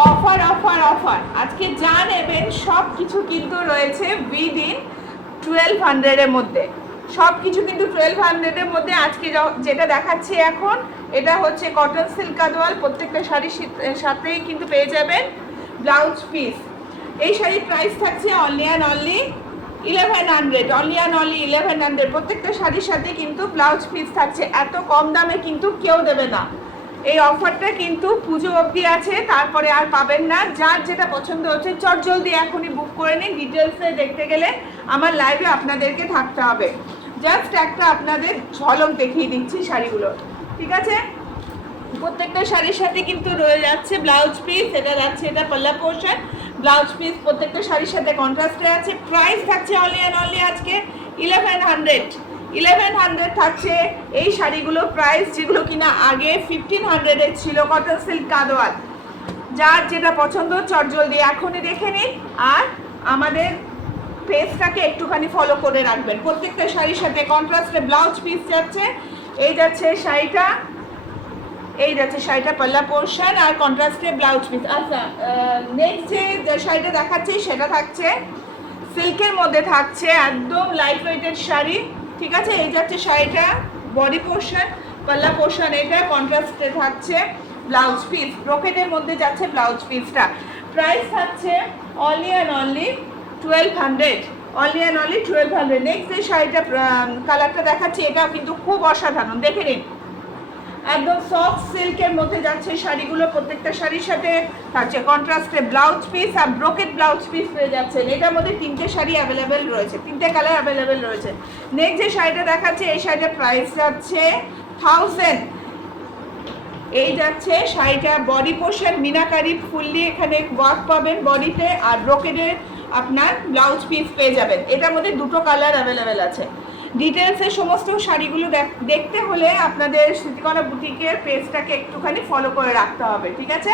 Offer offer offer, আজকে যা নেবেন সব কিছু কিন্তু রয়েছে উইদিন 1200-এর মধ্যে। সব কিছু কিন্তু 1200-এর মধ্যে। আজকে যেটা দেখাচ্ছি এখন, এটা হচ্ছে কটন সিল্ক গাদোয়াল। প্রত্যেকটা শাড়ির সাথেই কিন্তু পেয়ে যাবেন ব্লাউজ পিস। এই শাড়ির প্রাইস থাকছে only and only 1100, only and only 1100। প্রত্যেকটা শাড়ির সাথে কিন্তু ব্লাউজ পিস থাকছে। এত কম দামে কিন্তু কেউ দেবে না। এই অফারটা কিন্তু পুজো অবধি আছে, তারপরে আর পাবেন না। যার যেটা পছন্দ হচ্ছে চটজলদি এখনই বুক করে নিন। ডিটেলসে দেখতে গেলে আমার লাইভে আপনাদেরকে থাকতে হবে। জাস্ট একটা আপনাদের ঝলক দেখিয়ে দিচ্ছি শাড়িগুলো, ঠিক আছে? প্রত্যেকটা শাড়ির সাথে কিন্তু রয়ে যাচ্ছে ব্লাউজ পিস। এটা যাচ্ছে, এটা পাল্লা পোর্শন, ব্লাউজ পিস প্রত্যেকটা শাড়ির সাথে কন্ট্রাস্টে আছে। প্রাইস থাকছে অনলি অ্যান্ড অনলি আজকে 1100। 1100 থাকছে এই শাড়িগুলো প্রাইস, যেগুলো কিনা আগে 1500-এর ছিল। Cotton silk Gadwal. যার যেটা পছন্দ চটজলদি এখনই দেখে নিন, আর আমাদের পেজটাকে একটুখানি ফলো করে রাখবেন। প্রত্যেকটা শাড়ির সাথে কন্ট্রাস্টে ব্লাউজ পিস যাচ্ছে। এই যাচ্ছে শাড়িটা, এই যাচ্ছে শাড়িটা পাল্লা পোর্শন আর কন্ট্রাস্টে ব্লাউজ পিস। আচ্ছা, নেক্সট যে শাড়িটা দেখাচ্ছি সেটা থাকছে সিল্কের মধ্যে, থাকছে একদম লাইট ওয়েটেড শাড়ি, ঠিক আছে? এই যাচ্ছে শাড়িটা বডি পোর্শন, পাল্লা পোর্শন, এটা কন্ট্রাস্টে থাকছে ব্লাউজ পিস। ব্রোকেটের মধ্যে যাচ্ছে ব্লাউজ পিসটা। প্রাইস থাকছে only and only 1200, only and only 1200। Next যে শাড়িটা কালারটা দেখাচ্ছি, এটাও কিন্তু খুব অসাধারণ, দেখে নিন। একদম সফট সিল্কের মধ্যে যাচ্ছে শাড়িগুলো। প্রত্যেকটা শাড়ির সাথে থাকছে কন্ট্রাস্টে ব্লাউজ পিস আর ব্রোকেট ব্লাউজ পিস পেয়ে যাচ্ছেন। এটার মধ্যে 3টে শাড়ি অ্যাভেলেবেল রয়েছে, 3টে কালার অ্যাভেলেবেল রয়েছে। নেক্সট যে শাড়িটা দেখাচ্ছে, এই শাড়িটার প্রাইস যাচ্ছে 1000। এই যাচ্ছে শাড়িটা বডি পোর্শন মিনাকারি ফুললি, এখানে ওয়ার্ক পাবেন বডিতে, আর ব্রোকেটের আপনার ব্লাউজ পিস পেয়ে যাবেন। এটার মধ্যে 2টো কালার অ্যাভেলেবেল আছে। ডিটেলসে সমস্ত শাড়িগুলো দেখতে হলে আপনাদের স্মৃতিকণা বুটিকের পেজটাকে একটুখানি ফলো করে রাখতে হবে, ঠিক আছে?